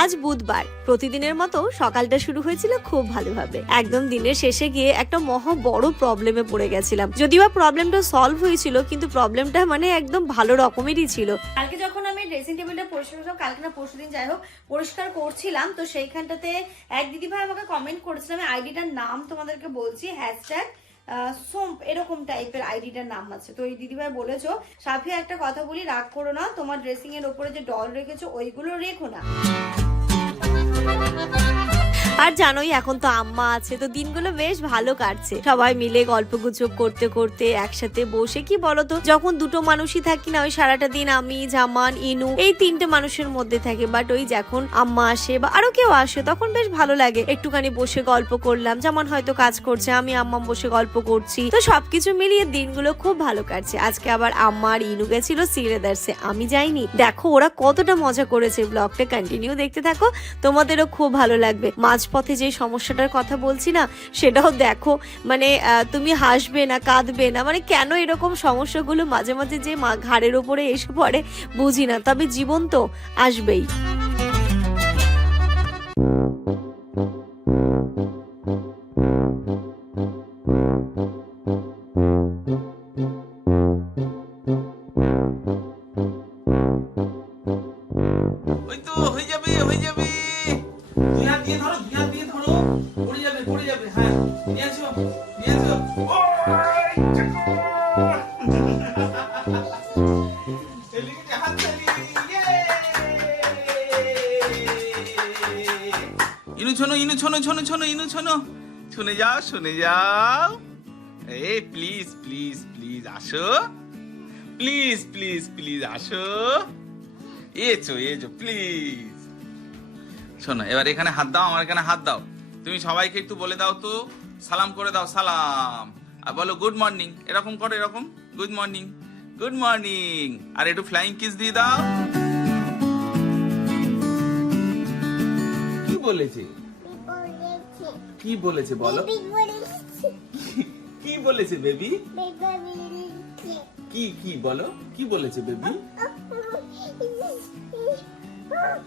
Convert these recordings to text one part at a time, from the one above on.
আজ বুধবার। প্রতিদিনের মতো সকালটা শুরু হয়েছিল খুব ভালোভাবে। একদম দিনের শেষে গিয়ে একটা মহা বড় প্রবলেমে পড়ে গেছিলাম। যদিও প্রবলেমটা সলভ হয়েছিল, কিন্তু প্রবলেমটা মানে একদম ভালো রকমেরই ছিল। কালকে যখন আমি ড্রেসিং টেবিলটা পরিষ্কার করলাম কালকে না পরশুদিন যাই হোক, পরিষ্কার করছিলাম, তো সেইখানটাতে এক দিদি ভাই আমাকে কমেন্ট করেছিলাম আইডিটার নাম তোমাদেরকে বলছি হ্যাশট্যাগ সোম্প এরকম টাইপের আইডিটার নাম আছে। তো এই দিদিভাই বলেছ, সাফিয়া একটা কথা বলি, রাগ করো না, তোমার ড্রেসিং এর ওপরে যে ডল রেখেছো, ওইগুলো রেখো না। আর জানোই, এখন তো আম্মা আছে, তো দিনগুলো বেশ ভালো কাটছে। সবাই মিলে গল্প গুজব করতে করতে একসাথে বসে, কি বলতো, যখন দুটো মানুষই থাকি না, ওই সারাটা দিন আমি, জামান, ইনু, এই তিনটে মানুষের মধ্যে থাকে। বাট ওই যখন আম্মা আসে বা আরও কেউ আসে, তখন বেশ ভালো লাগে। একটুখানি বসে গল্প করলাম যেমন হয়তো কাজ করছে, আমি আম্মা বসে গল্প করছি। তো সবকিছু মিলিয়ে দিনগুলো খুব ভালো কাটছে। আজকে আবার আম্মা আর ইনু গেছিল সিলেদার্সে, আমি যাইনি। দেখো ওরা কতটা মজা করেছে, ব্লগটা কন্টিনিউ দেখতে থাকো, তোমাদেরও খুব ভালো লাগবে। মাঝপথে যে সমস্যাটার কথা বলছি না, সেটাও দেখো। মানে তুমি হাসবে না, কাঁদবে না মানে কেন এরকম সমস্যাগুলো মাঝে মাঝে যে মা- ঘাড়ের ওপরে এসে পড়ে, বুঝি না। তবে জীবন তো আসবেই। শোনো ইনু শোনো শোনো শোনো ইনু শোনো শুনে যাও শুনে যাও। এ প্লিজ প্লিজ প্লিজ আসো। প্লিজ প্লিজ প্লিজ আসো। এছো এছো প্লিজ শোনো, এবার এখানে হাত দাও, আমার এখানে হাত দাও। তুমি সবাইকে একটু বলে দাও তো। সালাম করে দাও, সালাম। আর বলো গুড মর্নিং এরকম করো, এরকম। গুড মর্নিং গুড মর্নিং আর একটু ফ্লাইং কিস দিয়ে দাও। কি বলেছে? কি বলেছে বলো? কি বলেছে বেবি? কি কি বলো? কি বলেছে বেবি?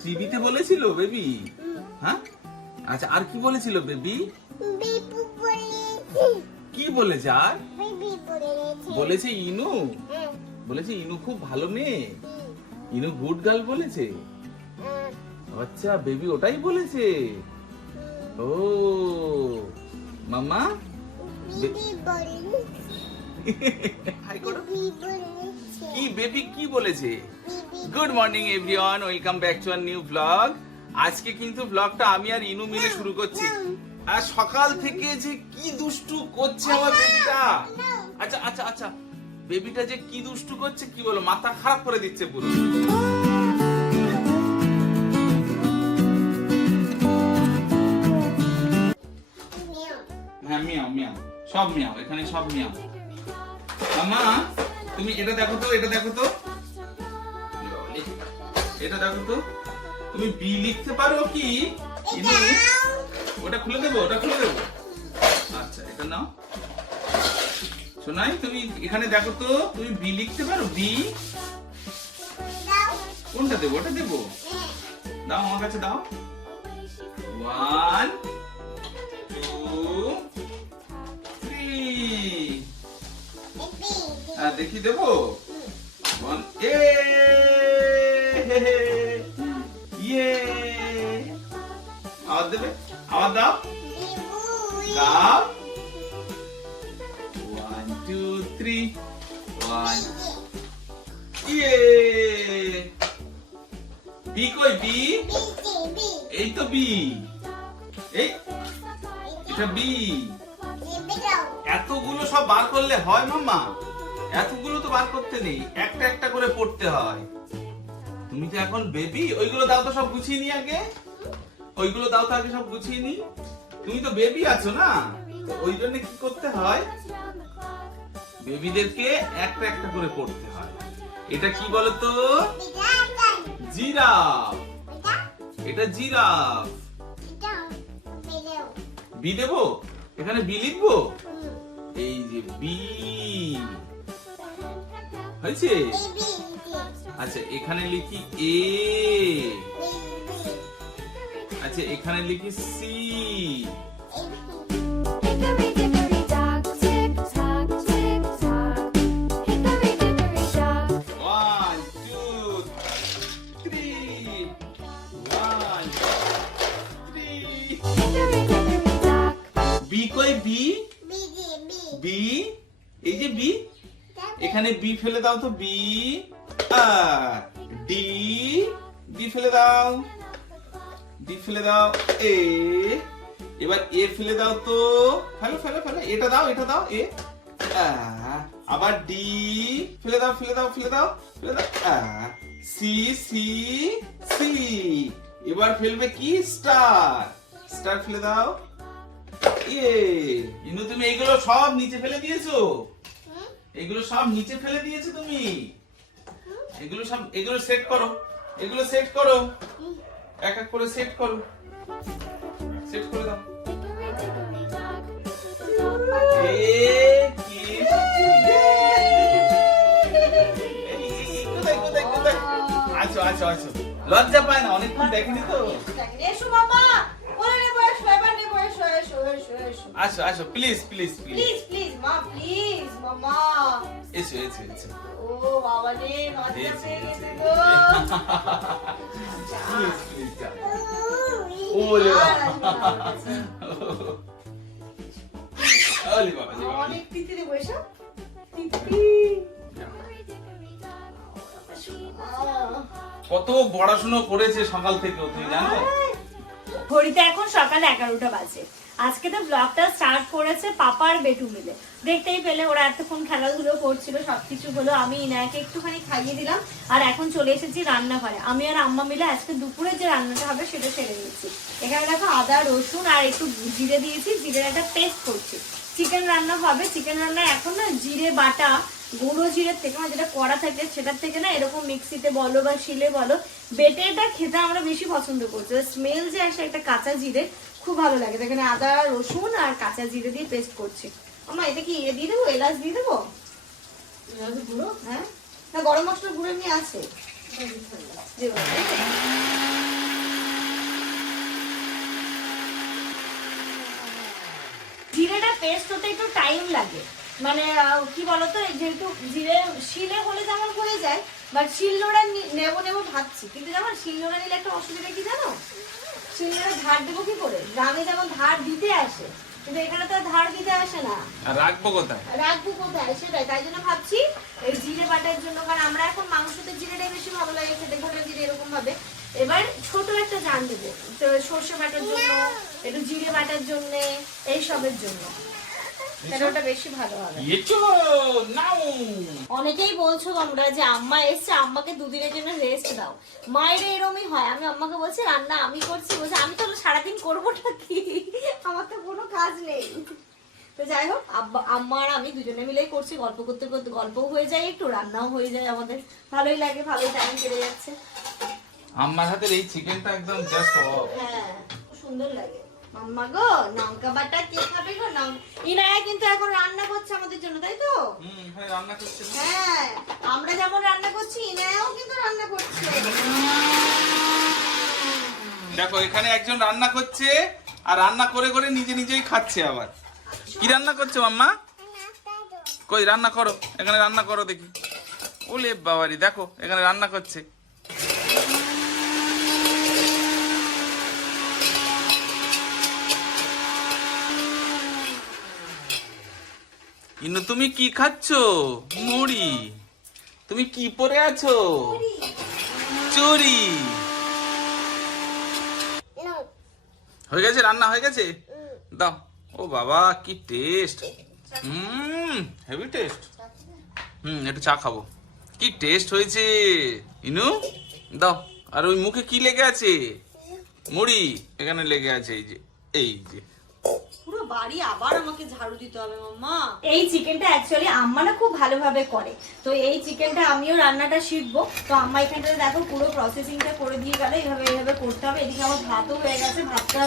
টিভিতে বলেছিল বেবি? হ্যাঁ? আচ্ছা আর কি বলেছিল বেবি? কি বলেছে আর? বলেছে। ইনু। বলেছে ইনু খুব ভালো মেয়ে। ইনু গুড গার্ল বলেছে। আচ্ছা বেবি ওটাই বলেছে। ও মামা হাই করো। কি বেবি কি বলেছে? Good morning everyone welcome back to our new blog আজকে কিন্তু ব্লগটা আমি আর ইনু মিলে শুরু করছি। আর সকাল থেকে যে কি দুষ্টু করছে আমার বেবিটা আচ্ছা আচ্ছা আচ্ছা। বেবিটা যে কি দুষ্টু করছে কি বলো? মাথা খারাপ করে দিচ্ছে পুরো। হ্যাঁ মিয়াও মিয়াও। সব মিয়াও এখানে সব মিয়াও। মামা তুমি এটা দেখো তো এটা দেখো তো। এটা দেখো তো। তুমি বি লিখতে পারো কি? ওটা খুলে দেবো ওটা খুলে দেবো। আচ্ছা এটা নাও। শোনাই তুমি এখানে দেখো তো তুমি বি লিখতে পারো? বি কোনটা দেবো? ওটা দেবো। দাও আমার কাছে দাও। ওয়ান দেখি দেবো? এ ইয়ে। আবার দেবে? আবার দাও। দাও। ওয়ান টু থ্রি ওয়ান ইয়ে। বি কই বি? এই তো বি। এই এটা বি। এতগুলো সব বার করলে হয় মাম্মা? এতগুলো তো বার করতে নেই একটা একটা করে পড়তে হয়। তুমি তো এখন বেবি ওইগুলো দাও তো সব গুছিয়ে নি আগে। ওইগুলো দাও তো আগে সব গুছিয়ে নি। তুমি তো বেবি আছো না? ওই জন্য কি করতে হয়? বেবিদেরকে একটা একটা করে পড়তে হয়। এটা কি বলতো? জিরাফ। এটা জিরাফ। বি দেবো? এখানে বি লিখব? এই যে বি। হয়েছে আচ্ছা এখানে লিখি এ আছে এখানে লিখি সি. বি কই বি বি এই যে বি এখানে বি ফেলে দাও তো বি আর ডি ডি ফেলে দাও ডি ফেলে দাও এ এবার এ ফেলে দাও তো, ফেলো ফেলো ফেলো, এটা দাও এটা দাও এ আবার ডি ফেলে দাও ফেলে দাও ফেলে দাও ফেলে দাও সি সি সি এবার ফেলবে কি? স্টার স্টার ফেলে দাও ইয়ে ইনু তুমি এইগুলো সব নিচে ফেলে দিয়েছ। এগুলো সব নিচে ফেলে দিয়েছ তুমি। এগুলো সব এগুলো সেট করো। এগুলো সেট করো। এক এক করে সেট করো। সেট করে দাও? আছো আছো আছো। লজ্জা পায় না অনেকক্ষণ দেখেনি তো? এসো বাবা। আসো প্লিজ প্লিজ প্লিজ প্লিজ মা প্লিজ মামা এসো এসো এসো ও বাবা রে লজ্জা পেয়ে গেছে গো প্লিজ প্লিজ ওলে ওলে বাবা অনেক পিতে দেবো এসো Hickory কত পড়াশুনো করেছে সকাল থেকে তুমি জানো? ঘড়িতে এখন সকাল এগারোটা বাজে। আজকে তো ব্লগটা স্টার্ট করেছে পাপার বেটু মিলে। দেখতেই পেলে ওরা এতক্ষণ খেলাধুলো করছিল, সবকিছু হলো। আমি ইনায়াকে একটুখানি খাইয়ে দিলাম আর এখন চলে এসেছি রান্নাঘরে। আমি আর আম্মা মিলে আজকে দুপুরে যে রান্নাটা হবে সেটা সেরে নিচ্ছি এখানে দেখো আদা, রসুন আর একটু জিরে দিয়েছি। জিরের একটা পেস্ট করছি। চিকেন রান্না হবে। চিকেন রান্না এখন না জিরে, বাটা, গুঁড়ো জিরের থেকে মানে যেটা করা থাকে সেটার থেকে না এরকম মিক্সিতে বলো বা শিলে বলো। বেটেটা খেতে আমরা বেশি পছন্দ করছি। স্মেল যে আসে একটা কাঁচা জিরে খুব ভালো লাগে। দেখেন আদা রসুন আর কাঁচা জিরে দিয়ে পেস্ট করছি। আমার এটা কি ইয়ে দিয়ে দেবো? এলাচ দিয়ে দেবো? গুঁড়ো? হ্যাঁ। না গরম মশলা গুঁড়ো এমনি আছে? জিরেটা পেস্ট হতে একটু টাইম লাগে। মানে কি বলতো যেহেতু জিরে শিলে হলে যেমন হয়ে যায় বাট শিলনোড়া নেব নেব ভাবছি কিন্তু যেমন শিলনোড়া নিলে একটা অসুবিধা কি জানো? শিলনোড়া ধার দেবো কি করে? গ্রামে যেমন ধার দিতে আসে কিন্তু এখানে তো ধার দিতে আসে না। রাখব কোথায়? রাখব কোথায়? সেটাই তাই জন্য ভাবছি এই জিরে বাটার জন্য কারণ আমরা এখন মাংসতে জিরেটাই বেশি ভালো লাগে খেতে গোটা জিরে এরকম ভাবে। এবার ছোট একটা জান দেবো তো সর্ষে বাটার জন্য একটু জিরে বাটার জন্য এই সবের জন্য। তাহলে ওটা বেশি ভালো হবে? নাও। অনেকেই বলছো তোমরা যে আম্মা এসছে আম্মাকে দুদিনের জন্য রেস্ট দাও। মায়ের এরমই হয়। আমি আম্মাকে বলছি রান্না আমি করছি। বলছি আমি তো সারাদিন করবোটা কি? আমার তো কোনো কাজ নেই। তো যাই হোক আব্বা আম্মা আর আমি দুজনে মিলেই করছি। গল্প করতে করতে গল্পও হয়ে যায় একটু রান্নাও হয়ে যায় আমাদের। ভালোই লাগে ভালোই টাইম কেটে যাচ্ছে। আমার হাতের এই চিকেনটা একদম জাস্ট হ্যাঁ খুব সুন্দর লাগে। মাম্মা গো লঙ্কা বাটা কে খাবে গো? ইনায়া কিন্তু এখন রান্না করছে আমাদের জন্য তাই তো? হ্যাঁ রান্না করছে হ্যাঁ আমরা যেমন রান্না করছি ইনায়াও কিন্তু রান্না করছে। দেখো এখানে একজন রান্না করছে আর রান্না করে করে নিজে নিজেই খাচ্ছে আবার। কি রান্না করছ মাম্মা কই রান্না করো এখানে রান্না করো দেখি। ওলে বাবারি দেখো এখানে রান্না করছে। ইনু তুমি কি খাচ্ছ? মুড়ি। তুমি কি পরে আছো? চুরি। হয়ে গেছে, রান্না হয়ে গেছে? দাও। ও বাবা, কি টেস্ট হুম হেভি টেস্ট হুম, একটু চা খাব। কি টেস্ট হয়েছে? ইনু দাও। আর ওই মুখে কি লেগে আছে? মুড়ি। এখানে লেগে আছে, এই যে এই যে। পুরো বাড়ি আবার আমাকে ঝাড়ু দিতে হবে, মাম্মা। এই চিকেনটা অ্যাকচুয়ালি আম্মা না খুব ভালোভাবে করে। তো এই চিকেনটা আমিও রান্নাটা শিখব। তো আম্মা এখানটাতে দেখো পুরো প্রসেসিংটা করে দিয়ে গেলে, এইভাবে এইভাবে করতে হবে। এদিকে আমার ভাতও হয়ে গেছে, ভাতটা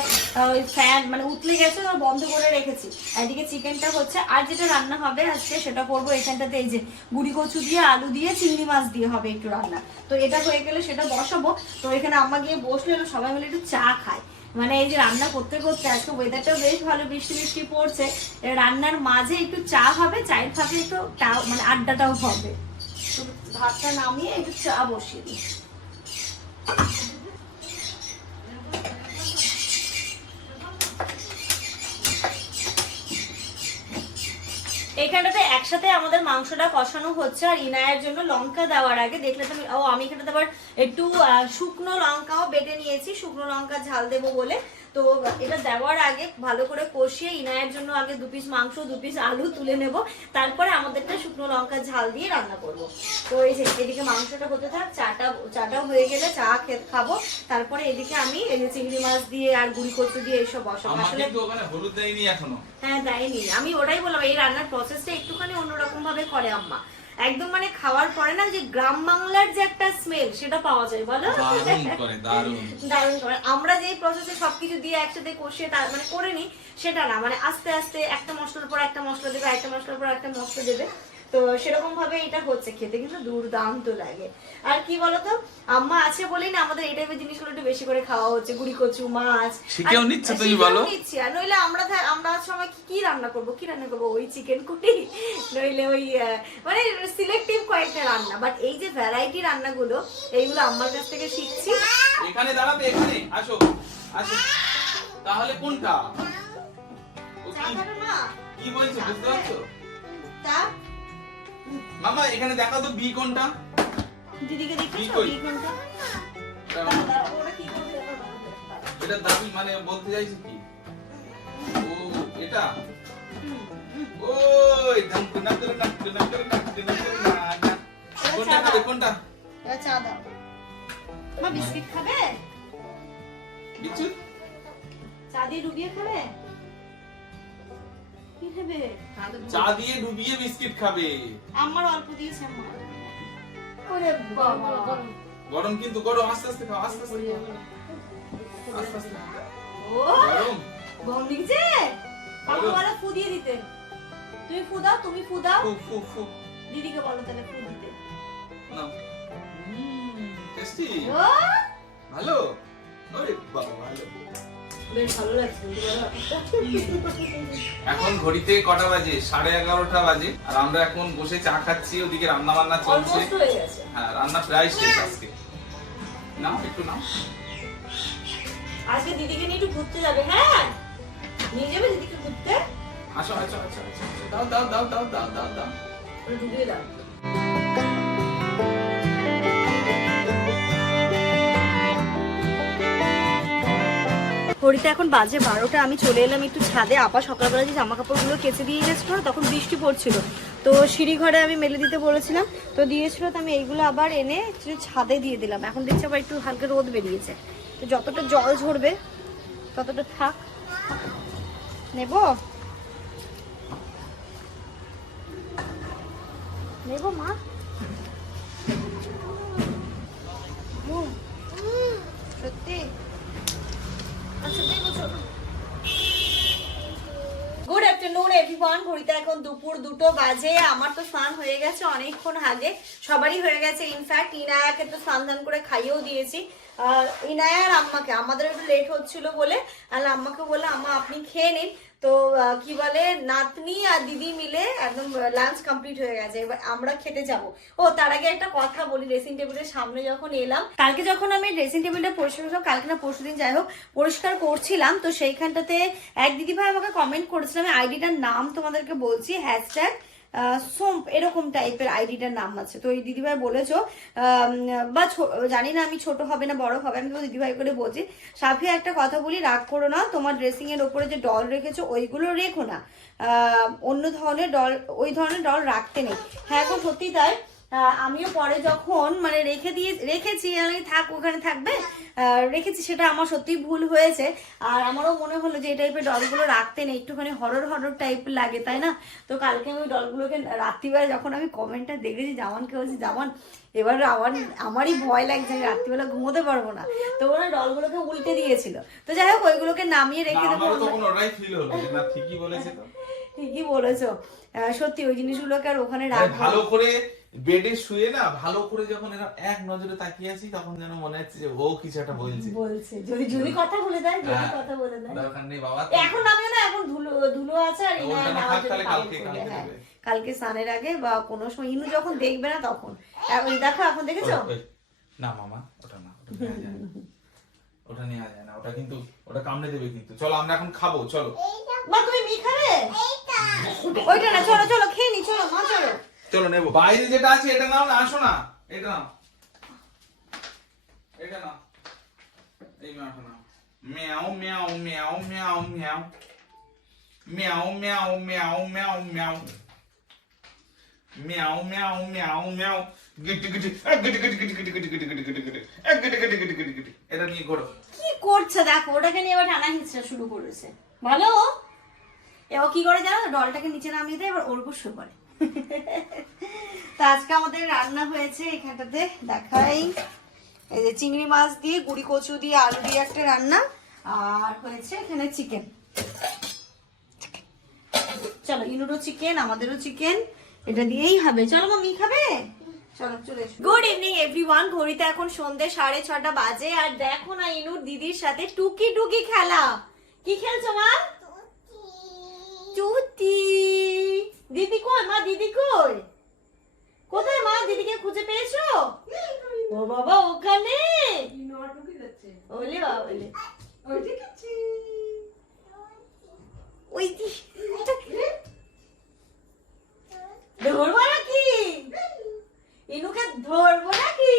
ওই ফ্যান মানে উতলে গেছে তো বন্ধ করে রেখেছি। এদিকে চিকেনটা হচ্ছে, আর যেটা রান্না হবে আজকে সেটা করব এখানটাতে, এই যে গুড়ি কচু দিয়ে, আলু দিয়ে, চিংড়ি মাছ দিয়ে হবে একটু রান্না। তো এটা হয়ে গেলে সেটা বসাবো। তো এখানে আম্মা গিয়ে বসলে সবাই মিলে একটু চা খায়। মানে এই যে রান্না করতে করতে আজকে ওয়েদারটাও বেশ ভালো, বৃষ্টি বৃষ্টি পড়ছে। রান্নার মাঝে একটু চা হবে, চায়ের ফাঁকে একটু টা- মানে আড্ডাটাও হবে। ভাতটা নামিয়ে একটু চা বসিয়ে দিই। এখানটাতে একসাথে আমাদের মাংসটা কষানো হচ্ছে আর ইনায়ের জন্য লঙ্কা দেওয়ার আগে দেখলে তো ও, আমি এখানটাতে আবার একটু শুকনো লঙ্কাও বেটে নিয়েছি। শুকনো লঙ্কা ঝাল দেবো বলে। তো এটা দেওয়ার আগে ভালো করে কষিয়ে ইনায়ের জন্য আগে দু পিস মাংস দু পিস আলু তুলে নেব। তারপরে আমাদেরটা শুকনো লঙ্কা ঝাল দিয়ে রান্না করব। তো এই যে এদিকে মাংসটা হতে থাক চাটা চাটাও হয়ে গেলে চা খেতে খাব। তারপরে এদিকে আমি এই যে চিংড়ি মাছ দিয়ে আর গুড়ি কচু দিয়ে এইসব বসাবো। আসলে হলুদ দেয়নি এখনও। হ্যাঁ দেয়নি। আমি ওটাই বললাম এই রান্নার প্রসেসটা একটুখানি অন্যরকম ভাবে করে আম্মা। একদম মানে খাওয়ার পরে না যে গ্রাম বাংলার যে একটা স্মেল সেটা পাওয়া যায় বলো? দারুণ করে আমরা যেই প্রসেসে সবকিছু দিয়ে একসাথে কষিয়ে তার মানে করে নিই সেটা না মানে আস্তে আস্তে একটা মশলার পর একটা মশলা দেবে একটা মশলার পর একটা মশলা দেবে। তো সেরকম ভাবে এটা হচ্ছে খেতে কিন্তু দুর্দান্ত লাগে। আর কি বলতো? আম্মা আছে বলেই না আমাদের এই টাইপের জিনিসগুলো একটু বেশি করে খাওয়া হচ্ছে গুড়ি কচু মাছ। শিখেও নিচ্ছ তুমি বলো? নিচ্ছি। আর নইলে আমরা আমরা সময় কি কি রান্না করব? কি রান্না করব? ওই চিকেন কুটি নইলে ওই মানে সিলেক্টিভ কয়েকটা রান্না। বাট এই যে ভ্যারাইটি রান্নাগুলো এইগুলো আম্মার কাছ থেকে শিখছি। এখানে দাঁড়াবে এখানে। আসো আসো। তাহলে কোনটা? কি? বলছো বুঝতে পারছ? চা? মামা এখানে দেখাও তো বি কোনটা দিদিকে কই? কি কোনটা? এটা দাবি মানে বলতে চাইছো কি ও এটা ওই ঢামকু নাকরে নাকরে নাকরে নাকরে নাকরে না না। কোনটা কোনটা এবার চা দাও মা বিস্কিট খাবে কিছু চা দিয়ে ডুবিয়ে খাবে কি খাবে চা দিয়ে ডুবিয়ে বিস্কিট খাবে। আমার অল্প দিয়েছে ওরে বাবা। গরম কিন্তু গরম আস্তে আস্তে খাও আস্তে আস্তে আস্তে আস্তে ও গরম। বম দিচ্ছে বাবু বলো। বলো ফু দিয়ে দিতে। তুমি ফু দাও তুমি ফু দাও। ফু ফু ফু। দিদিকে বলো তাহলে ফু দিতে। না টেস্টি? ভালো? ওরে বাবা ভালো। এখন ঘড়িতে কটা বাজে? সাড়ে এগারোটা বাজে আর আমরা এখন বসে চা খাচ্ছি ওদিকে রান্না বান্না চলছে। হয়ে রান্না প্রায় শেষ আজকে। নাও একটু নাও। আজকে দিদিকে নিয়ে একটু ঘুরতে যাবে হ্যাঁ? নিয়ে যাবে দিদিকে ঘুরতে? আসো আসো, আসো। দাও দাও দাও দাও দাও দাও দাও। ডুবিয়ে দাও। ঘড়িতে এখন বাজে বারোটা, আমি চলে এলাম একটু ছাদে। আপা সকালবেলা যে জামা কাপড়গুলো কেচে দিয়ে গেছিল, তখন বৃষ্টি পড়ছিল। তো সিঁড়ি ঘরে আমি মেলে দিতে বলেছিলাম। তো দিয়েছিল তো আমি এইগুলো আবার এনে ছাদে দিয়ে দিলাম। এখন দেখছি আবার একটু হালকা রোদ বেরিয়েছে। তো যতটা জল ঝরবে, ততটা থাক। নেব? নেব মা হুম। সত্যি আচ্ছা দেখো চলো গুড আফটারনুন এভরিওয়ান ঘড়িতে এখন দুপুর দুটো বাজে, আমার তো স্নান হয়ে গেছে অনেকক্ষণ আগে। সবারই হয়ে গেছে ইনফ্যাক্ট ইনায়াকে তো স্নান ধান করে খাইয়েও দিয়েছি। ইনায়া আর আম্মাকে, আমাদের একটু লেট হচ্ছিল বলে, আর আম্মাকে বলে আম্মা, আপনি খেয়ে নিন। তো কি বলে, নাতনি আর দিদি মিলে একদম লাঞ্চ কমপ্লিট হয়ে গেছে। এবার আমরা খেতে যাব। ও, তার আগে একটা কথা বলি ড্রেসিং টেবিলের সামনে যখন এলাম, কালকে যখন আমি ড্রেসিং টেবিলটা পরিষ্কার করছিলাম কালকে না পরশুদিন যাই হোক, পরিষ্কার করছিলাম, তো সেইখানটাতে এক দিদিভাই আমাকে কমেন্ট করেছিলাম আইডিটার নাম তোমাদেরকে বলছি হ্যাশট্যাগ সোম্প এরকম টাইপের আইডিটার নাম আছে। তো এই দিদিভাই বলেছ বা জানি না আমি ছোট হবে না বড় হবে, আমি তো দিদিভাই করে বলছি। সাফিয়া একটা কথা বলি, রাগ করো না, তোমার ড্রেসিংয়ের ওপরে যে ডল রেখেছো, ওইগুলো রেখো না। অন্য ধরনের ডল ওই ধরনের ডল রাখতে নেই। হ্যাঁ এখন সত্যি তাই। আমিও পরে যখন মানে রেখে দিয়ে রেখেছি আমি থাক ওখানে থাকবে রেখেছি সেটা আমার সত্যিই ভুল হয়েছে। আর আমারও মনে হলো যে এই টাইপের ডলগুলো রাখতে নেই একটুখানি হরর হরর টাইপ লাগে তাই না? তো কালকে আমি ডলগুলোকে রাত্রিবেলা যখন আমি কমেন্টটা দেখেছি জামানকে বলছি জামান এবার আমার আমারই ভয় লাগছে আমি রাত্রিবেলা ঘুমোতে পারব না। তো ওরা ডলগুলোকে উল্টে দিয়েছিল। তো যাই হোক ওইগুলোকে নামিয়ে রেখে দেবো ঠিকই বলেছে সত্যি ওই জিনিসগুলোকে আর ওখানে রাখব ভালো করে বেডে শুয়ে না ভালো করে যখন এরকম এক নজরে তাকিয়ে আছি তখন যেন মনে হচ্ছে যে ও কিছু একটা বলছে। বলছে। যদি যদি কথা বলে দেয় যদি হ্যাঁ। কথা বলে দেয়। দরকার নেই বাবা এখন নামিও না এখন ধুলো ধুলো আছে আর ইনা না জন্য তাহলে কালকে- কালকে হ্যাঁ। কালকে স্নানের আগে বা কোনো সময় ইনু যখন দেখবে না তখন। এখন দেখো এখন দেখেছ? না মামা ওটা না ওটা নেওয়া যায় না। ওটা নেওয়া যায় না ওটা কিন্তু ওটা কামড়ে দেবে কিন্তু। চলো আমরা এখন খাব চলো। মা তুমি মি খাবে ওইটা না চলো চলো খেয়ে নি চলো মা চলো। চলো নেব বাইরে যেটা আছে এটা নাও না আসো না এটা নাও এটা নাও এই মাটা নাও মিয়াও মিয়াও মিয়াও মিয়াও মিয়াও মিয়াও মিয়াও মিয়াও মিয়াও মিয়াও মিয়াও মিয়াও মিয়াও মিয়াও গিটি গিটি আ, গিটি গিটি গিটি গিটি গিটি গিটি গিটি গিটি গিটি আ, গিটি গিটি গিটি গিটি গিটি এটা নিয়ে ঘোরো কি করছে দেখো ওটাকে নিয়ে এবার টানা হিচড়া শুরু করেছে ভালো এবার কি করে জানো? ডলটাকে নিচে নামিয়ে দেয় এবার ওর উপর শুয়ে পড়ে তো আজকে আমাদের রান্না হয়েছে এখানটাতে দেখাই। এই যে চিংড়ি মাছ দিয়ে গুড়ি কচু দিয়ে আলু দিয়ে একটা রান্না আর হয়েছে এখানে চিকেন চলো ইনুরও চিকেন আমাদেরও চিকেন এটা দিয়েই হবে। চলো মামি খাবে? চলো চলে গুড ইভিনিং এভরিওয়ান ঘড়িতে এখন সন্ধে সাড়ে ছটা বাজে আর দেখো না ইনুর দিদির সাথে টুকি টুকি খেলা। কি খেলছো মা? চুতি। দিদি কই? মা, দিদি কই? কোথায় মা? দিদিকে খুঁজে পেয়েছ? ও বাবা, ওখানে? ওলে বাবা ওলে। ওই? ধরবো নাকি? ইনুকে ধরবো নাকি?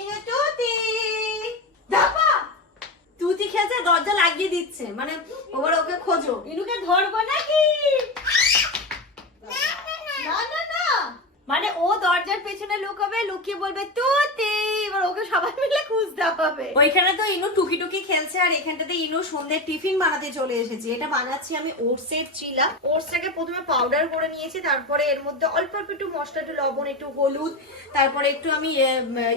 ইনু তুতি তুতি খেলছে দরজা লাগিয়ে দিচ্ছে। মানে ওবার ওকে খোঁজো। ইনুকে ধরবো নাকি? না না না। মানে ও দরজার পেছনে লুকাবে লুকিয়ে বলবে তুতি এবার ওকে সবাই মিলে খুঁজতে হবে। ওইখানে তো ইনু টুকি টুকি খেলছে আর এখানটাতে ইনু সন্ধ্যের টিফিন বানাতে চলে এসেছি। এটা বানাচ্ছি আমি ওটসের চিলা। ওটসটাকে প্রথমে পাউডার করে নিয়েছি তারপরে এর মধ্যে অল্প অল্প একটু মশলা একটু লবণ একটু হলুদ তারপরে একটু আমি ইয়ে,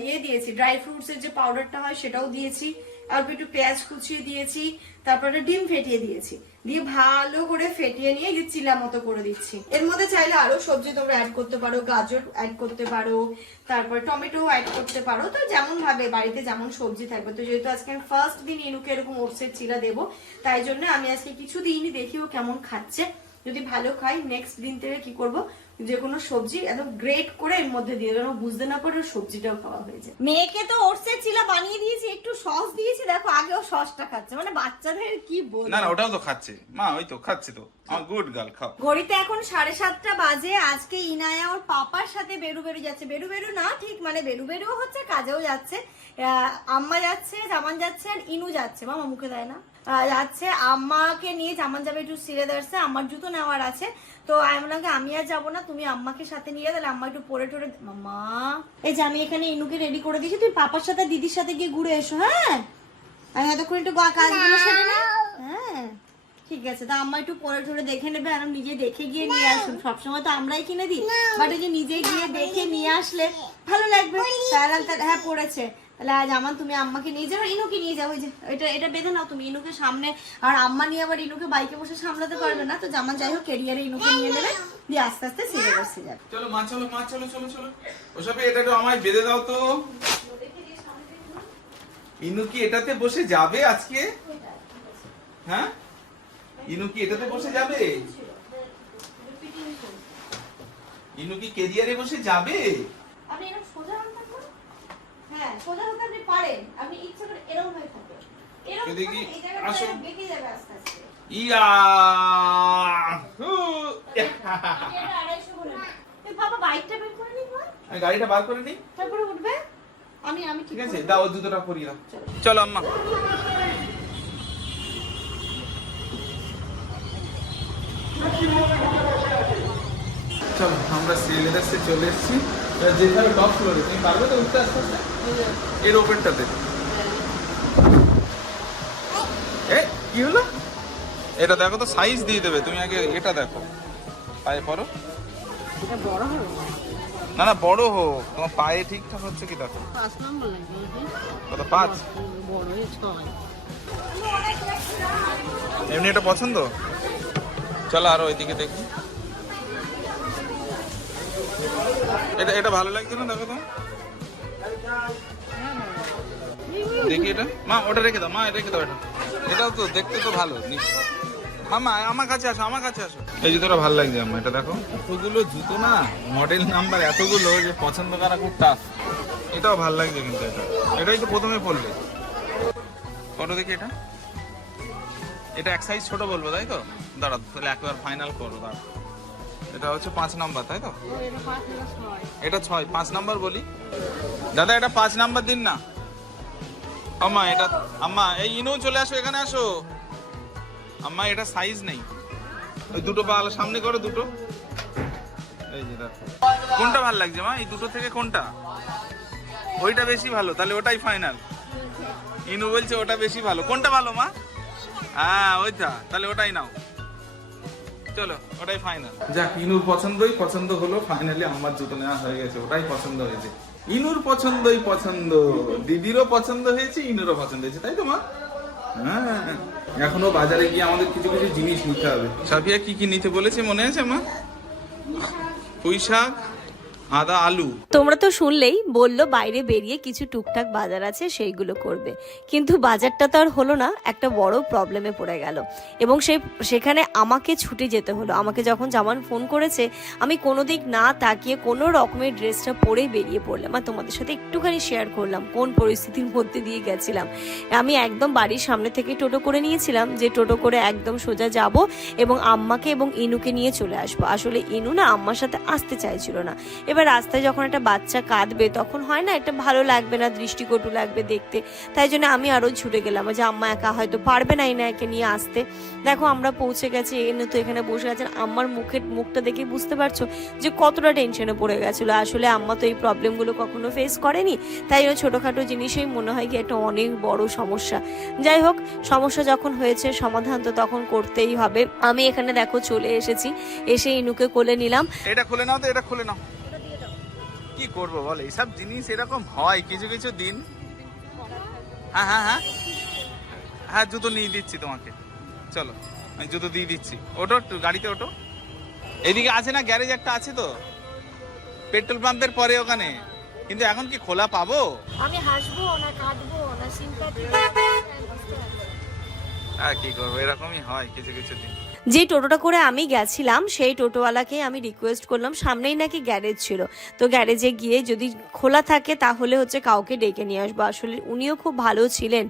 ইয়ে দিয়েছি। ড্রাই ফ্রুটসের যে পাউডারটা হয় সেটাও দিয়েছি। অল্প একটু পেঁয়াজ কুচিয়ে দিয়েছি, তারপরে ডিম ফেটিয়ে দিয়েছি। দিয়ে ভালো করে ফেটিয়ে নিয়ে যে চিলা মতো করে দিচ্ছি। এর মধ্যে চাইলে আরও সবজি তোমরা অ্যাড করতে পারো, গাজর অ্যাড করতে পারো, তারপর টমেটো অ্যাড করতে পারো। তো যেমন ভাবে বাড়িতে যেমন সবজি থাকবে। তো যেহেতু আজকে আমি ফার্স্ট দিন ইনুকে এরকম ওটসের চিলা দেবো, তাই জন্য আমি আজকে কিছু দিনই দেখি ও কেমন খাচ্ছে। যদি ভালো খাই নেক্সট দিন থেকে কি করব? যে কোনো সবজি একদম গ্রেট করে এর মধ্যে দিয়ে দেবো বুঝতে না পারে সবজিটাও খাওয়া হয়ে যায়। মেয়েকে তো ওটসের চিলা বানিয়ে দিয়েছি একটু সস দিয়েছি দেখো আগেও সসটা খাচ্ছে। মানে বাচ্চাদের কি বল না না ওটাও তো খাচ্ছে। মা ওই তো খাচ্ছে তো। গুড গার্ল খাও। ঘড়িতে এখন সাড়ে সাতটা বাজে আজকে ইনায়া ওর পাপার সাথে বেরু বেরু যাচ্ছে। বেরু বেরু না ঠিক মানে বেরু বেরুও হচ্ছে কাজেও যাচ্ছে। আহ, আম্মা যাচ্ছে জামান যাচ্ছে আর ইনু যাচ্ছে। মামা মুখে দেয় না। যাচ্ছে। আম্মাকে নিয়ে জামান যাবে একটু দাঁড়ছে আমার জুতো নেওয়ার আছে। তো আমি বললাম আমি আর যাব না, তুমি আম্মাকে সাথে নিয়ে তাহলে আম্মা একটু পরে টরে মামা এই যে আমি এখানে ইনুকে রেডি করে দিয়েছি, তুমি পাপার সাথে, দিদির সাথে গিয়ে ঘুরে এসো হ্যাঁ? আমি এতক্ষণ একটু কাজগুলো সেরে নিই হ্যাঁ? ঠিক আছে, তা আম্মা একটু পরে টরে দেখে নেবে, আর নিজে দেখে গিয়ে নিয়ে আসুন। সবসময় তো আমরাই কিনে দিই বাট ওই যে নিজে গিয়ে দেখে নিয়ে আসলে ভালো লাগবে। হ্যাঁ পড়েছে। তাহলে আজ আমার তুমি আম্মাকে নিয়ে যাও ইনুকে নিয়ে যাও ওই যে এটা এটা বেঁধে নাও তুমি ইনুকে সামনে। আর আম্মা নিয়ে আবার ইনুকে বাইকে বসে সামলাতে পারবে না। তো জামান যাই হোক কেরিয়ারে ইনুকে নিয়ে নেবে দিয়ে আস্তে আস্তে সিরে বসে যাবে। চলো মা চলো মা চলো চলো চলো। ওসবে এটা একটু আমায় বেঁধে দাও তো। ইনু কি এটাতে বসে যাবে আজকে? হ্যাঁ? ইনু কি এটাতে বসে যাবে? ইনু কি কেরিয়ারে বসে যাবে? আপনি সোজা হ্যাঁ সোজা হতে আপনি পারেন। আপনি ইচ্ছা করে এরকম হয়ে থাকবেন। এরকম এদিকে থাকবেন, আসো। বেঁকে যাবে আস্তে আস্তে। ইয়া! হু, বাবা বাইকটা বের করে আমি গাড়িটা বার করে নিই। তারপরে উঠবে? আমি আমি ঠিক আছে দাও ওই জুতোটা পরিয়ে দাও। চলো। আম্মা। চলো আমরা সিলেদার্সে চলে এসেছি। যেভাবে টপ ফ্লোরে তুমি পারবে তো উঠতে আস্তে আস্তে? এর ওপেনটাতে এ কি হলো? এটা দেখো তো সাইজ দিয়ে দেবে। তুমি আগে এটা দেখো। পায়ে পরো। না? না বড় হোক। তোমার পায়ে ঠিকঠাক হচ্ছে কি দেখো? কত পাঁচ? এমনি এটা পছন্দ? চলো আরও ওইদিকে দেখি। এটা এটা ভালো লাগছে না দেখো তো? দেখি এটা। মা ওটা রেখে দাও মা রেখে দাও এটা। এটাও তো দেখতে তো ভালো মামা আমার কাছে আসো আমার কাছে আসো। এই জুতোটা ভালো লাগছে আমার এটা দেখো। এতগুলো জুতো না মডেল নাম্বার এতগুলো যে পছন্দ করা খুব টাফ এটাও ভালো লাগছে কিন্তু এটা। এটাই তো প্রথমে পড়লে কত দেখি এটা। এটা এক সাইজ ছোট বলব তাই তো? দাঁড়া তাহলে একবার ফাইনাল করো দাঁড়া এটা হচ্ছে পাঁচ নাম্বার তাই তো? এটা ছয়। পাঁচ নাম্বার বলি? দাদা এটা পাঁচ নাম্বার দিন না। আম্মা এটা আম্মা এই ইনু চলে আসো এখানে আসো। আম্মা এটা সাইজ নেই। ওই দুটো পা সামনে করো দুটো। এই যে কোনটা ভালো লাগছে মা? এই দুটো থেকে কোনটা? ওইটা বেশি ভালো তাহলে ওটাই ফাইনাল ইনু বলছে ওটা বেশি ভালো। কোনটা ভালো মা? হ্যাঁ ওইটা তাহলে ওটাই নাও। চলো, ওটাই ফাইনাল যাক, ইনুর পছন্দই পছন্দ হলো ফাইনালি আমার জুতো নেওয়া হয়ে গেছে, ওটাই পছন্দ হয়েছে। ইনুর পছন্দই পছন্দ, দিদিরও পছন্দ হয়েছে, ইনুরও পছন্দ হয়েছে, তাই তো মা? হ্যাঁ এখনও বাজারে গিয়ে আমাদের কিছু কিছু জিনিস নিতে হবে। সাফিয়া কি কি নিতে বলেছে মনে আছে মা? পুঁই শাক? আদা, আলু। তোমরা তো শুনলেই বলল বাইরে বেরিয়ে কিছু টুকটাক বাজার আছে, সেইগুলো করবে। কিন্তু বাজারটা তো আর হলো না, একটা বড় প্রবলেমে পড়ে গেল। এবং সেই সেখানে আমাকে ছুটে যেতে হলো। আমাকে যখন জামান ফোন করেছে, আমি কোনো দিক না তাকিয়ে কোনো রকমের ড্রেসটা পরেই বেরিয়ে পড়লাম। আর তোমাদের সাথে একটুখানি শেয়ার করলাম, কোন পরিস্থিতির মধ্যে দিয়ে গেছিলাম। আমি একদম বাড়ির সামনে থেকে টোটো করে নিয়েছিলাম, যে টোটো করে একদম সোজা যাব এবং আম্মাকে এবং ইনুকে নিয়ে চলে আসব। আসলে ইনু না আম্মার সাথে আসতে চাইছিল না। এবার রাস্তায় যখন একটা বাচ্চা কাঁদবে, তখন হয় না এটা ভালো লাগবে না, দৃষ্টিকটু লাগবে দেখতে। তাই জন্য আমি আরও ছুটে গেলাম। যে আম্মা একা হয়তো পারবে না একে নিয়ে আসতে। দেখো আমরা পৌঁছে গেছি, এনে তো এখানে বসে আছেন। আম্মার মুখের মুখটা দেখে বুঝতে পারছ যে কতটা টেনশনে পড়ে গেছিল। আসলে আম্মা তো এই প্রবলেমগুলো কখনো ফেস করেনি। তাই জন্য ছোটোখাটো জিনিসেই মনে হয় কি একটা অনেক বড় সমস্যা। যাই হোক, সমস্যা যখন হয়েছে, সমাধান তো তখন করতেই হবে। আমি এখানে দেখো চলে এসেছি। এসে ইনুকে কোলে নিলাম। এটা খুলে নাও তো, এটা খুলে নাও। কি করব বল? এইসব জিনিস এরকম হয় কিছু কিছু দিন। হ্যাঁ হ্যাঁ হ্যাঁ। হ্যাঁ জুতো নিয়ে দিচ্ছি তোমাকে। চলো আমি জুতো দিয়ে দিচ্ছি। ওটো গাড়িতে ওটো এদিকে আছে না গ্যারেজ একটা আছে তো? পেট্রোল পাম্পের পরে ওখানে। কিন্তু এখন কি খোলা পাবো? আমি হাসবো না কাঁদবো না সিম্প্যাথি হ্যাঁ কি করব? এরকমই হয় কিছু কিছু দিন। যে টোটোটা করে আমি গেছিলাম, সেই টোটোওয়ালাকে আমি রিকোয়েস্ট করলাম, সামনেই নাকি গ্যারেজ ছিল। তো গ্যারেজে গিয়ে যদি খোলা থাকে, তাহলে হচ্ছে কাউকে ডেকে নিয়ে আসব। আসলে উনিও খুব ভালো ছিলেন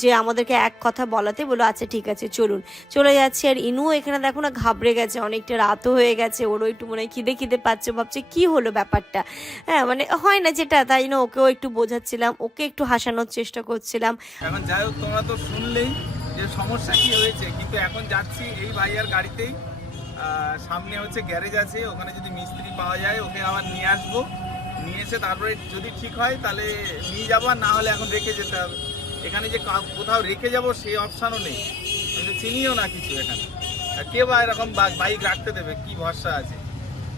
যে আমাদেরকে এক কথা বলাতে বলো আচ্ছা ঠিক আছে, চলুন। চলে যাচ্ছি আর ইনুও এখানে দেখো না ঘাবড়ে গেছে, অনেকটা রাতও হয়ে গেছে, ওরও একটু মনে হয় খিদে খিদে পাচ্ছে, ভাবছে কি হলো ব্যাপারটা? হ্যাঁ মানে হয় না যেটা, তাই না, ওকেও একটু বোঝাচ্ছিলাম, ওকে একটু হাসানোর চেষ্টা করছিলাম। এখন যাই হোক, তোমরা তো শুনলেই যে সমস্যা কি হয়েছে কিন্তু এখন যাচ্ছি এই ভাইয়ার গাড়িতেই। সামনে হচ্ছে গ্যারেজ আছে ওখানে যদি মিস্ত্রি পাওয়া যায় ওকে আবার নিয়ে আসব। নিয়ে এসে তারপরে যদি ঠিক হয় তাহলে নিয়ে যাব আর না হলে এখন রেখে যেতে হবে। এখানে যে কোথাও রেখে যাব সেই অপশানও নেই। আমি তো চিনিও না কিছু এখানে। আর কে বা এরকম বাইক রাখতে দেবে কি ভরসা আছে?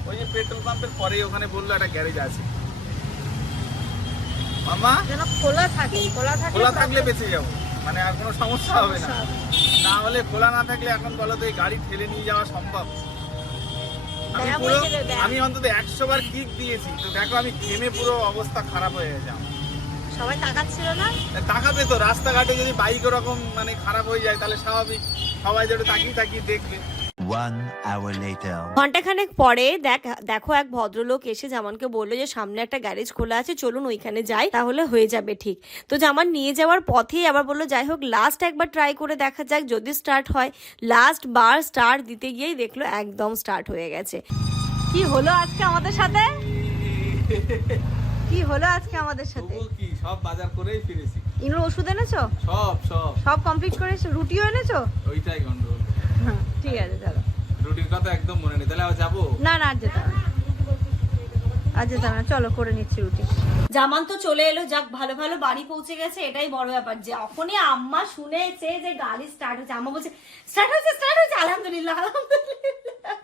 ওই যে পেট্রোল পাম্পের পরেই ওখানে বলল একটা গ্যারেজ আছে। মামা? খোলা থাকে খোলা থাকলে বেঁচে যাব। মানে আর কোনো সমস্যা হবে না। না। হলে খোলা না থাকলে এখন বলো তো এই গাড়ি ঠেলে নিয়ে যাওয়া সম্ভব? আমি পুরো অন্তত একশো বার কিক দিয়েছি। তো দেখো আমি ঘেমে পুরো অবস্থা খারাপ হয়ে গেছে সবাই তাকাচ্ছিল না? তাকাবে তো রাস্তাঘাটে যদি বাইক ওরকম মানে খারাপ হয়ে যায় তাহলে স্বাভাবিক। সবাই যেটা তাকিয়ে তাকিয়ে দেখবে. ঘন্টাখানেক পরে দেখ দেখো এক ভদ্রলোক এসে জামানকে বলল যে সামনে একটা গ্যারেজ খোলা আছে চলুন ওইখানে যাই তাহলে হয়ে যাবে ঠিক। তো জামান নিয়ে যাওয়ার পথেই আবার বলল যাই হোক লাস্ট একবার ট্রাই করে দেখা যাক যদি স্টার্ট হয়। লাস্ট বার স্টার্ট দিতে গিয়েই দেখল একদম স্টার্ট হয়ে গেছে। কি হলো আজকে আমাদের সাথে? কি হলো আজকে আমাদের সাথে? কি সব বাজার করেই ফিরেছি। ইনুর ওষুধ এনেছো? সব সব। সব কমপ্লিট করে এসো রুটিও এনেছো? ওইটাই গন্ডগোল। হ্যাঁ। ঠিক আছে চলো। রুটির কথা একদম মনে নেই। তাহলে আবার যাব? না না আর যেতে হবে না। যেতে হবে না। চলো করে নিচ্ছি রুটি। জামান তো চলে এলো। যাক ভালো ভালো বাড়ি পৌঁছে গেছে। এটাই বড় ব্যাপার। যে যখনই আম্মা শুনেছে যে গাড়ি স্টার্ট হয়েছে আম্মা বলছে স্টার্ট হয়েছে স্টার্ট হয়েছে! আলহামদুলিল্লাহ আলহামদুলিল্লাহ।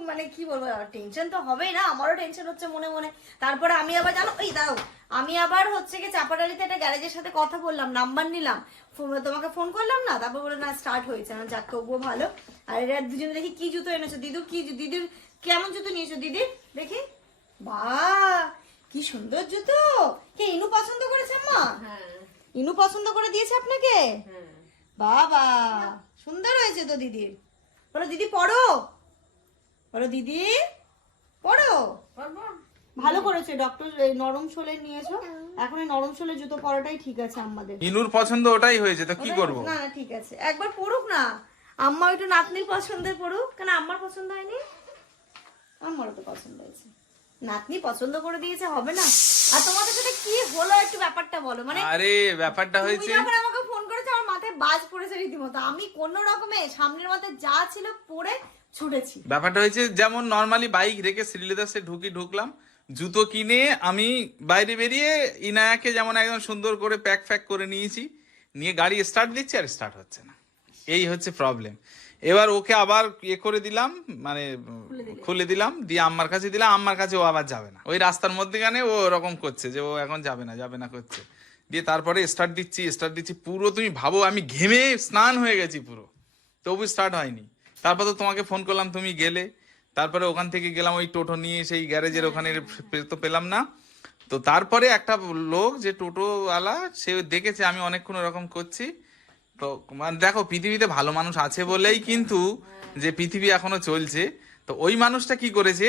মানে কি বলব টেনশন তো হবেই না আমারও টেনশন হচ্ছে মনে মনে। তারপরে আমি আবার জানো এই দাও আমি আবার হচ্ছে কি চাপাডালিতে একটা গ্যারেজের সাথে কথা বললাম নাম্বার নিলাম। ফোন- তোমাকে ফোন করলাম না তারপর বলে না স্টার্ট হয়েছে না যাক তবুও ভালো। আর এরা দুজনে দেখি কি জুতো এনেছো? দিদু কি দিদির কেমন জুতো নিয়েছো দিদি? দেখি বাহ কি সুন্দর জুতো। কে ইনু পছন্দ করেছে মা ইনু পছন্দ করে দিয়েছে আপনাকে? বাবা সুন্দর হয়েছে তো দিদির। বলো দিদি পড়ো। বলো দিদি। পড়ো। ভালো করেছে ডক্টর নরম সোলে নিয়েছো। এখন নরম সোলে জুতো পরাটাই ঠিক আছে আমাদের ইনুর পছন্দ ওটাই হয়েছে তো কি করব? না না ঠিক আছে। একবার পড়ুক না। আম্মা একটু নাতনির পছন্দের পড়ুক। কেন আমার পছন্দ হয়নি? আমারও তো পছন্দ হয়েছে। নাতনি পছন্দ করে দিয়েছে হবে না? আর তোমাদের সাথে কি হলো একটু ব্যাপারটা বলো? মানে আরে ব্যাপারটা তুমি হয়েছে যখন আমাকে ফোন করেছ আমার মাথায় বাজ পড়েছে রীতিমতো। আমি কোন রকমে সামনের মাথায় যা ছিল পড়ে ছুটেছি। ব্যাপারটা হয়েছে যেমন নর্মালি বাইক রেখে শ্রীলেদার্সে ঢুকি ঢুকলাম জুতো কিনে আমি বাইরে বেরিয়ে ইনায়াকে যেমন একদম সুন্দর করে প্যাক ফ্যাক করে নিয়েছি নিয়ে গাড়ি স্টার্ট দিচ্ছি আর স্টার্ট হচ্ছে না। এই হচ্ছে প্রবলেম এবার ওকে আবার ইয়ে করে দিলাম মানে খুলে দিলাম দিয়ে আম্মার কাছে দিলাম আম্মার কাছে ও আবার যাবে না। ওই রাস্তার মধ্যেখানে ও ওরকম করছে যে ও এখন যাবে না যাবে না করছে। দিয়ে তারপরে স্টার্ট দিচ্ছি স্টার্ট দিচ্ছি পুরো তুমি ভাবো আমি ঘেমে স্নান হয়ে গেছি পুরো। তবু স্টার্ট হয়নি। তারপর তো তোমাকে ফোন করলাম তুমি গেলে। তারপরে ওখান থেকে গেলাম ওই টোটো নিয়ে সেই গ্যারেজের ওখানে তো পেলাম না। তো তারপরে একটা লোক যে টোটোওয়ালা সে দেখেছে আমি অনেকক্ষণ ওরকম করছি। তো মানে দেখো পৃথিবীতে ভালো মানুষ আছে বলেই কিন্তু যে পৃথিবী এখনও চলছে। তো ওই মানুষটা কি করেছে?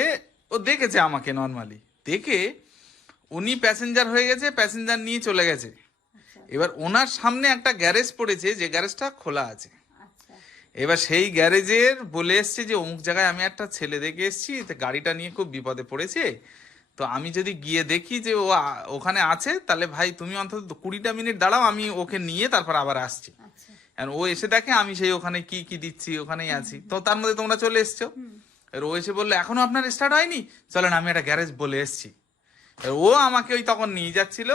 ও দেখেছে আমাকে নর্মালি দেখে উনি প্যাসেঞ্জার হয়ে গেছে প্যাসেঞ্জার নিয়ে চলে গেছে। এবার ওনার সামনে একটা গ্যারেজ পড়েছে যে গ্যারেজটা খোলা আছে। এবার সেই গ্যারেজের বলে এসছে যে অমুক জায়গায় আমি একটা ছেলে দেখে এসেছি তো গাড়িটা নিয়ে খুব বিপদে পড়েছে। তো আমি যদি গিয়ে দেখি যে ও ওখানে আছে তাহলে ভাই তুমি অন্তত কুড়িটা মিনিট দাঁড়াও আমি ওকে নিয়ে তারপর আবার আসছি। আর ও এসে দেখে আমি সেই ওখানে কি কি দিচ্ছি ওখানেই আছি। তো তার মধ্যে তোমরা চলে এসছো। আর ও এসে বলল এখনও আপনার স্টার্ট হয়নি? চলেন আমি একটা গ্যারেজ বলে এসছি। ও আমাকে ওই তখন নিয়ে যাচ্ছিল।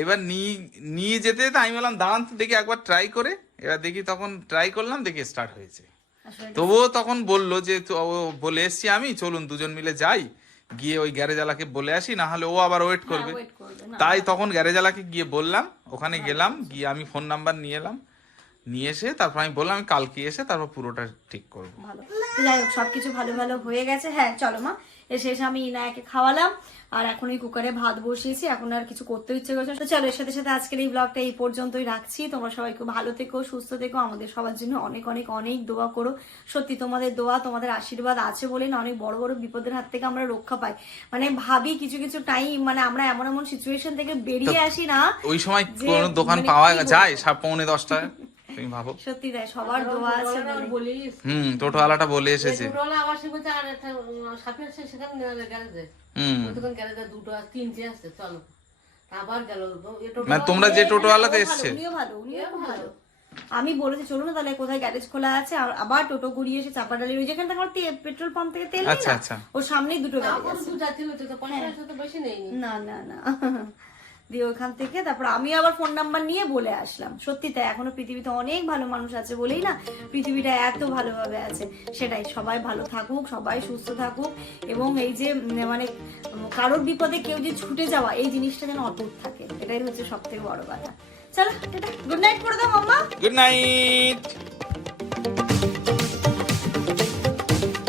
এবার নিয়ে নিয়ে যেতে যেতে আমি বললাম দাঁড়ান তো দেখি একবার ট্রাই করে। এবার দেখি তখন ট্রাই করলাম দেখি স্টার্ট হয়েছে। তবুও তখন বলল যে বলে এসছি আমি চলুন দুজন মিলে যাই গিয়ে ওই গ্যারেজালাকে বলে আসি না হলে ও আবার ওয়েট করবে। তাই তখন গ্যারেজালাকে গিয়ে বললাম ওখানে গেলাম গিয়ে আমি ফোন নাম্বার নিয়ে এলাম নিয়ে এসে তারপর আমি বললাম আমি কালকে এসে তারপর পুরোটা ঠিক করব। যাই হোক সবকিছু ভালো ভালো হয়ে গেছে। হ্যাঁ চলো মা। এসে আমি ইনায়াকে খাওয়ালাম। আর এখন ওই কুকারে ভাত বসিয়েছি এখন আর কিছু করতে ইচ্ছে করছে তো চলো এর সাথে সাথে আজকের এই ব্লগটা এই পর্যন্তই রাখছি। তোমরা সবাই খুব ভালো থেকো সুস্থ থেকো আমাদের সবার জন্য অনেক অনেক অনেক দোয়া করো। সত্যি তোমাদের দোয়া তোমাদের আশীর্বাদ আছে বলে না অনেক বড় বড় বিপদের হাত থেকে আমরা রক্ষা পাই। মানে ভাবি কিছু কিছু টাইম মানে আমরা এমন এমন সিচুয়েশন থেকে বেরিয়ে আসি না ওই সময় কোনো দোকান মানে পাওয়া যায়? পৌনে দশটায়? তুমি ভাবো। সত্যি তাই সবার দোয়া আছে হুম টোটোওয়ালাটা বলে এসেছে। হুম। দুটো আর তিনটে আসছে চলো। আবার গেল মানে তোমরা যে টোটোওয়ালাতে হ্যাঁ, এসছে? উনিও ভালো। উনিও ভালো। আমি বলেছি চলুন না তাহলে কোথায় গ্যারেজ খোলা আছে আর আবার টোটো ঘুরিয়ে এসে চাপাডালি ওই যেখানে থেকে আমার পেট্রোল পাম্প থেকে তেল আচ্ছা, আচ্ছা। ওর সামনেই দুটো গ্যারেজ আছে। নেই। না না না। দিয়ে ওখান থেকে, তারপর আমি আবার ফোন নাম্বার নিয়ে বলে আসলাম। সত্যি তাই, এখনও পৃথিবীতে অনেক ভালো মানুষ আছে বলেই না, পৃথিবীটা এত ভালোভাবে আছে। সেটাই, সবাই ভালো থাকুক, সবাই সুস্থ থাকুক, এবং এই যে মানে কারোর বিপদে কেউ যে ছুটে যাওয়া, এই জিনিসটা যেন অটুট থাকে। এটাই হচ্ছে সব থেকে বড় কথা। চলো গুড নাইট করে দাও, মাম্মা। Good night